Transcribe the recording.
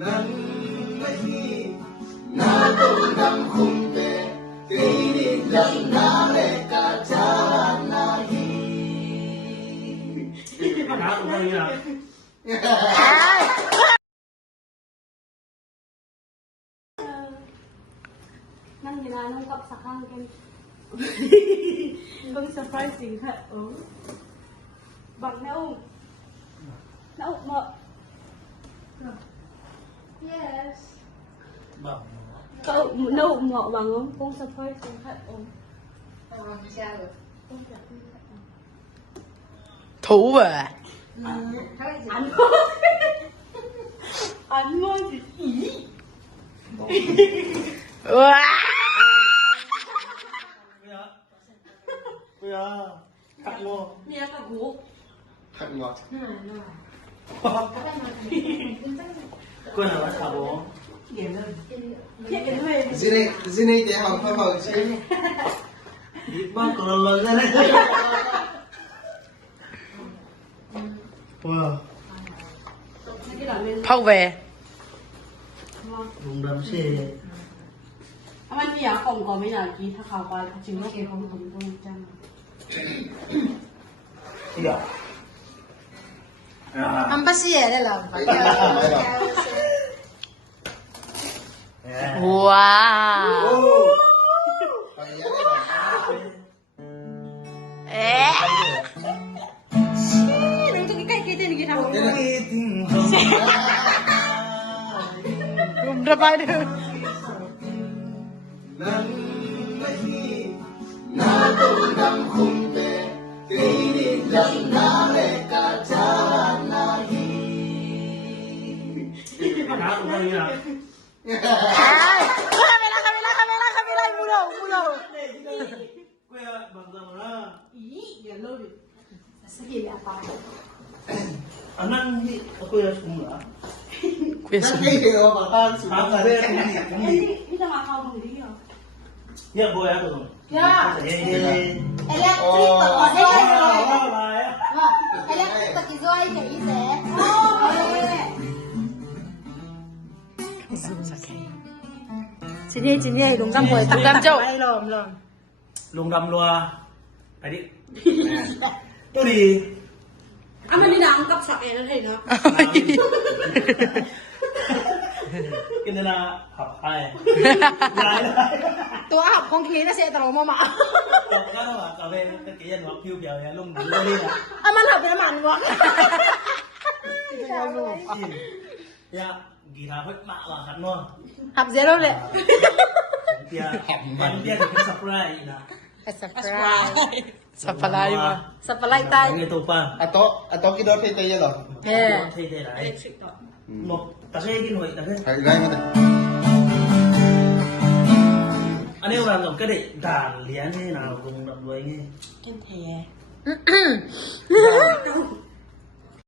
nan nahi na tum khumte teri janna le ka jana nahi หาตรงนี้นะ นั่งอยู่นานน้องกับสักครั้งกันต้องเซอร์ไพรส์สิค่ะบังน้าอุ้มเหมาะ yes บัง ก็น้าอุ้มเหมาะบังน้องต้องเซอร์ไพรส์สิค่ะไม่ใช่เหรอ ต้องจับมือค่ะ ถูบ่ อันโม่สิอี ว้า เพื่อขัดงอ เนี่ยกับหู khat ngọt ก็หาว่าขับง เขียนเลย zine te ha ha chi ดีบ้างก็เลยเลยว้า ที่หลังเป็น พ่อแว ลุงดำเช่ มันมีอย่างก่อนไม่อยากกินถ้าเขาไปจริงว่าเกี่ยวกับผมต้องจัง เดี๋ยว Ang pasiere lang. ai da mai da ว้าว ai ya le da เอ๊ะ นี่ตัวใกล้ๆกินนี่ทำ รุมระบายเด้อ nan nahi na tum khumte teri janna le ka jana nahi หาตรงนี้นะ 카메라 물어 เพื่อบางจังนะ อีอย่าโลดสกิลอะไป อันนั้นที่aku ya semua 그래서 ai ke o ba ta su apa ba dia ini นี่จะมาเข้าตรงนี้เหรอ ya boy aku tuh Ya. eh Electric to. oh Electric. lah ya Electric to kizoy ka ise. 진이 농담 보여 농담죠?ลุงดำรัวไปดิตัวดี อ่ะมันนี่น้ำกับสักเอ็นเห็นเนาะ กินนะขับไปได้ ตัวอับของคีน่ะเสียตลอดมา ก็ต้องว่ากาแฟตะกี้ยันว่าคิวเดียวเนี่ยลุงดูนี่นะ อ่ะมันหับเป็นมันวะ yaกีฬาเพิ่งมาว่าขันมั้ง หับเสียแล้วเลย เดียมันเดียจะเป็นสัปไลนะ สับปะ 사파라이 와 สับปะไลตาย ไงตัวป่ะ ato ki do te te ya do เฮ้ เท่ๆไหนนกตะเคียนกินหน่อยตะเคียน ai dai ma de อันนี้เราต้องก็ได้ด่านเลี้ยงนี่นะลุงดำรวยนี่ เอ็นเท